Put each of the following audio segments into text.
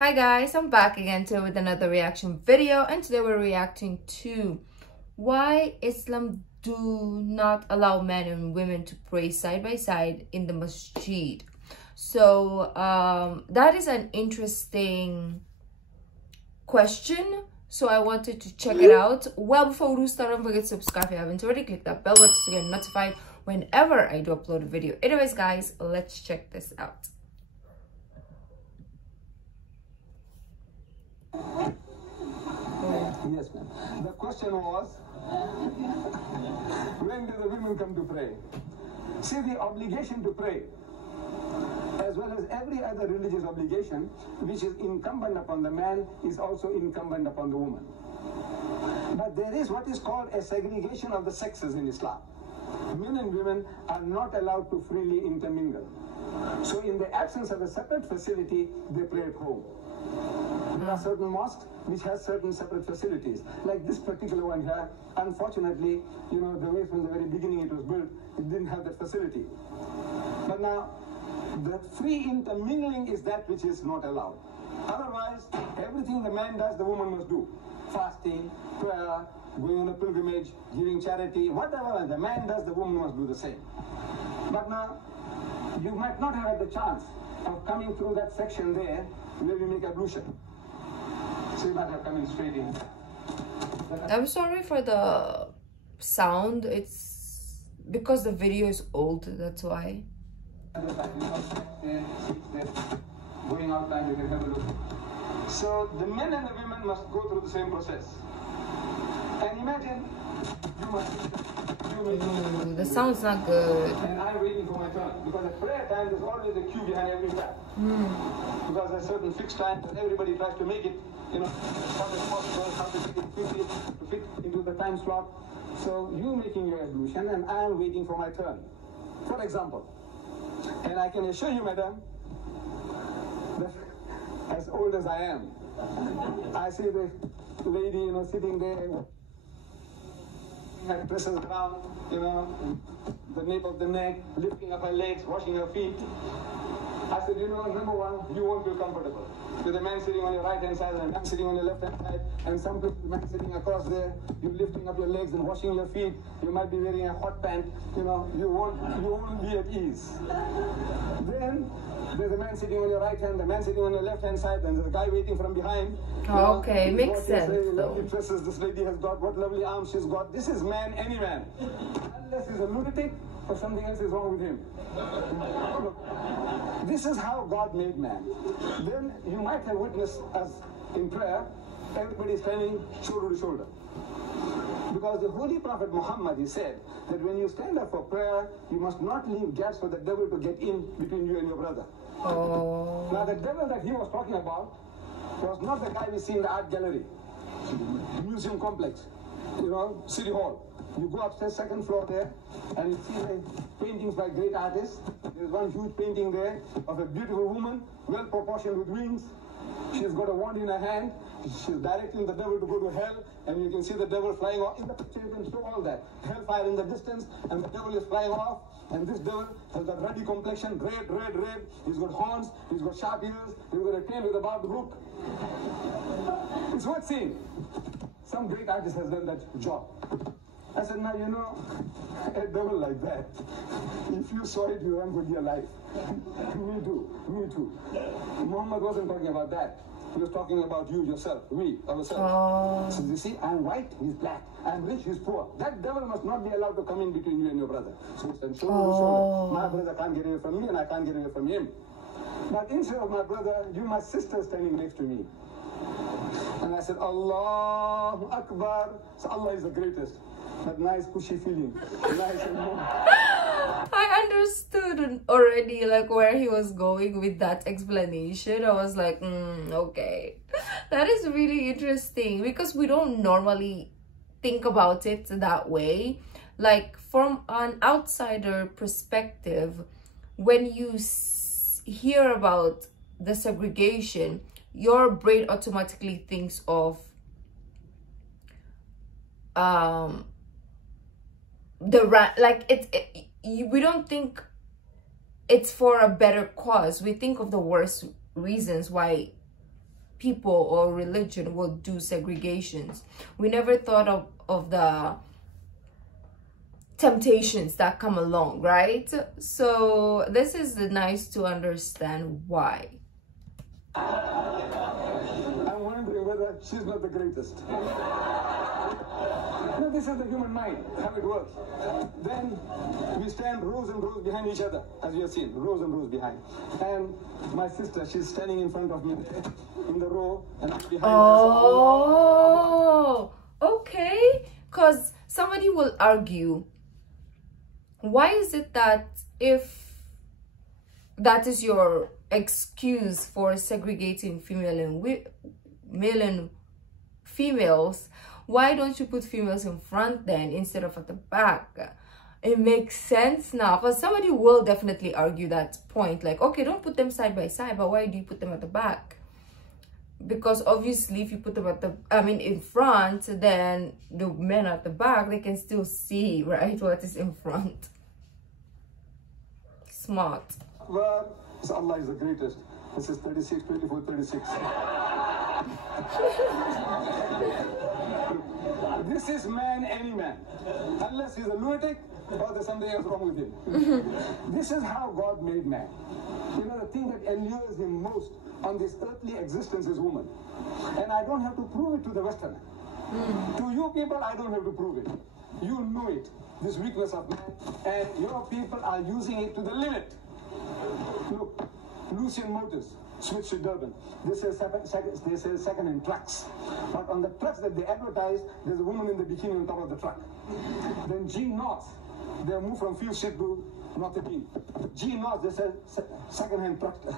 Hi guys, I'm back again today with another reaction video, and today we're reacting to why Islam do not allow men and women to pray side by side in the Masjid. So that is an interesting question, so I wanted to check it out. Well, before we start, don't forget to subscribe if you haven't already. Click that bell button to get notified whenever I do upload a video. Anyways guys, let's check this out. Yes, ma'am. The question was, when do the women come to pray? See, the obligation to pray, as well as every other religious obligation, which is incumbent upon the man, is also incumbent upon the woman. But there is what is called a segregation of the sexes in Islam. Men and women are not allowed to freely intermingle. So in the absence of a separate facility, they pray at home. There are certain mosques which has certain separate facilities. Like this particular one here, unfortunately, the way from the very beginning it was built, it didn't have that facility. But now, the free intermingling is that which is not allowed. Otherwise, everything the man does, the woman must do. Fasting, prayer, going on a pilgrimage, giving charity, whatever the man does, the woman must do the same. But now, you might not have had the chance of coming through that section there where we make ablution. So you might have coming straight in. I'm sorry for the sound. It's because the video is old, that's why. Going outside, you can have a look. So the men and the women must go through the same process. And imagine the sound's not good. And I'm waiting for my turn, because at prayer time there's always a queue behind every man. Because there's certain fixed time that everybody tries to make it, how to make it quickly to fit into the time slot. So you making your ablution and I'm waiting for my turn. For example, and I can assure you, madam, that as old as I am, I see the lady, sitting there, her dresses down, the nape of the neck, lifting up her legs, washing her feet. I said, number one, you won't feel comfortable. With a man sitting on your right hand side and a man sitting on your left hand side, and some people, the man sitting across there, you're lifting up your legs and washing your feet. You might be wearing a hot pant. You won't be at ease. Then there's a man sitting on your right hand, the man sitting on your left hand side, and there's a guy waiting from behind. Okay, makes sense. Lovely dresses this lady has got, what lovely arms she's got. This is man, any man. Unless he's a lunatic or something else is wrong with him. Look, this is how God made man. Then you might have witnessed us in prayer, everybody standing shoulder to shoulder. Because the Holy Prophet Muhammad, he said that when you stand up for prayer, you must not leave gaps for the devil to get in between you and your brother. Oh. Now the devil that he was talking about was not the guy we see in the art gallery, museum complex, City Hall. You go upstairs, second floor there, and you see the paintings by great artists. There's one huge painting there of a beautiful woman, well proportioned with wings. She's got a wand in her hand. She's directing the devil to go to hell, and you can see the devil flying off. In the picture, you can show all that. Hellfire in the distance, and the devil is flying off. And this devil has got ruddy complexion, red, red, red. He's got horns, he's got sharp ears, he's got a tail with a barbed hook. It's worth seeing. Some great artist has done that job. I said, now, a devil like that, if you saw it, you ran for your life. Me too. Muhammad wasn't talking about that. He was talking about you, yourself, we, ourselves. So you see, I'm white, he's black. I'm rich, he's poor. That devil must not be allowed to come in between you and your brother. So stand shoulder to shoulder. My brother can't get away from me, and I can't get away from him. But instead of my brother, you, my sister, standing next to me. And I said, Allahu Akbar. So Allah is the greatest. That nice cushy feeling. Nice and warm. I understood already where he was going with that explanation. I was like, okay. That is really interesting because we don't normally think about it that way. Like from an outsider perspective, when you hear about the segregation, your brain automatically thinks of we don't think it's for a better cause. We think of the worst reasons why people or religion will do segregations. We never thought of the temptations that come along, right? So this is nice to understand why. I'm wondering whether she's not the greatest. No, this is the human mind, how it works. Then we stand rows and rows behind each other, as you have seen, rows and rows behind. And my sister, she's standing in front of me in the row, and I'm behind her. Oh, okay. Because somebody will argue, why is it that if that is your excuse for segregating male and females, why don't you put females in front then instead of at the back? It makes sense now, because somebody will definitely argue that point, like, okay, don't put them side by side, but why do you put them at the back? Because obviously if you put them in front, then the men at the back, they can still see, right, what is in front. Smart. Well, Allah is the greatest. This is 36, 24, 36. This is man, any man. Unless he's a lunatic or there's something else wrong with him. This is how God made man. You know, the thing that allures him most on this earthly existence is woman. And I don't have to prove it to the Westerner. To you people, I don't have to prove it. You know it, this weakness of man, and your people are using it to the limit. Look, Lucian Motors switched to Durban. This is second-hand trucks. But on the trucks that they advertise, there's a woman in the bikini on top of the truck. Then G North, they moved from field ship to North 18. G North, they sell second-hand tractors.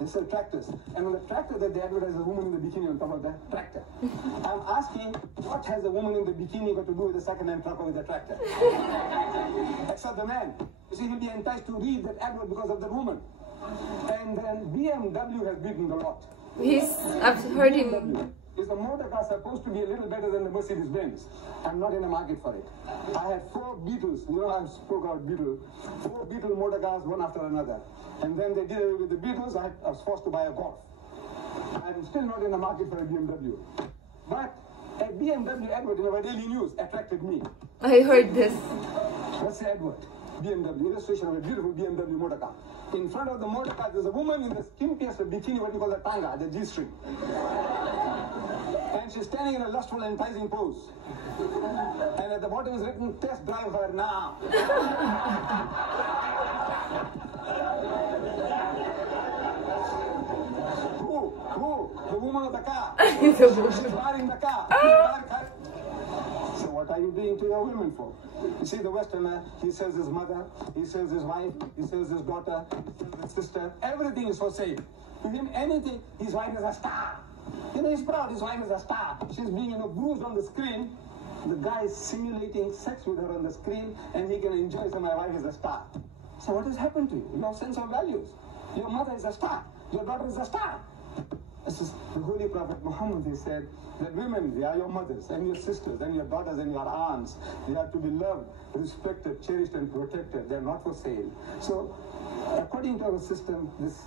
They sell tractors. And on the tractor that they advertise, a woman in the bikini on top of the tractor. I'm asking, what has a woman in the bikini got to do with a second-hand truck or with a tractor? Except the man. You see, he'll be enticed to read that advert because of the woman. And then BMW has beaten the lot. I've heard him. BMW is the motor car supposed to be a little better than the Mercedes Benz. I'm not in the market for it. I had 4 Beetles. You know, I spoke about Beetle. 4 Beetle motor cars, one after another. And then they did away with the Beetles. I was forced to buy a Golf. I'm still not in the market for a BMW. But a BMW advert in our daily news attracted me. I heard this. What's the advert? BMW, illustration of a beautiful BMW motor car. In front of the motor car, there's a woman in the skimpiest of bikini, what you call the tanga, the G-string. And she's standing in a lustful, enticing pose. And at the bottom is written, test drive her now. Who? The woman of the car. She's driving the car. So what are you doing to your women for? You see, the Westerner, he sells his mother, he sells his wife, he sells his daughter, he sells his sister. Everything is for sale. To him, anything, his wife is a star. You know, he's proud, his wife is a star. She's being, bruised on the screen. The guy is simulating sex with her on the screen, and he can enjoy, so my wife is a star. So what has happened to you? Your sense of values. Your mother is a star. Your daughter is a star. This is the Holy Prophet Muhammad, he said, that women, they are your mothers and your sisters and your daughters and your aunts. They are to be loved, respected, cherished and protected. They are not for sale. So, according to our system, this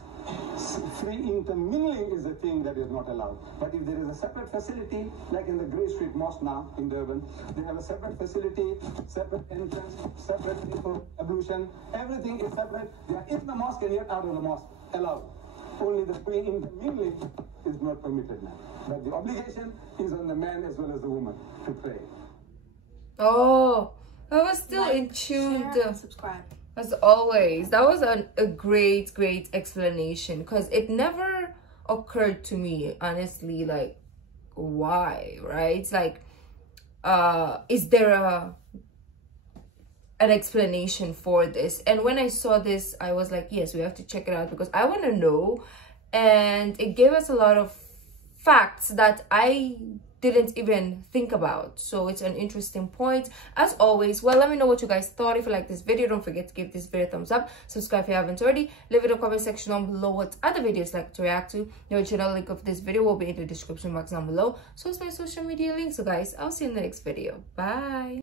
free intermingling is a thing that is not allowed. But if there is a separate facility, like in the Grey Street Mosque now in Durban, they have a separate facility, separate entrance, separate ablution, everything is separate. They are in the mosque and yet out of the mosque, allowed. Only the free intermingling is not permitted now. But the obligation is on the man as well as the woman to pray. Oh, I was still in tune. Share, and subscribe. As always, that was a great explanation, because it never occurred to me, honestly, like, why, right? It's like, is there an explanation for this? And when I saw this, I was like, yes, we have to check it out, because I want to know. And it gave us a lot of facts that I didn't even think about. So it's an interesting point. As always, well, let me know what you guys thought. If you like this video, don't forget to give this video a thumbs up, subscribe if you haven't already, leave it in the comment section down below what other videos like to react to. The original link of this video will be in the description box down below, so it's my social media links. So guys, I'll see you in the next video. Bye.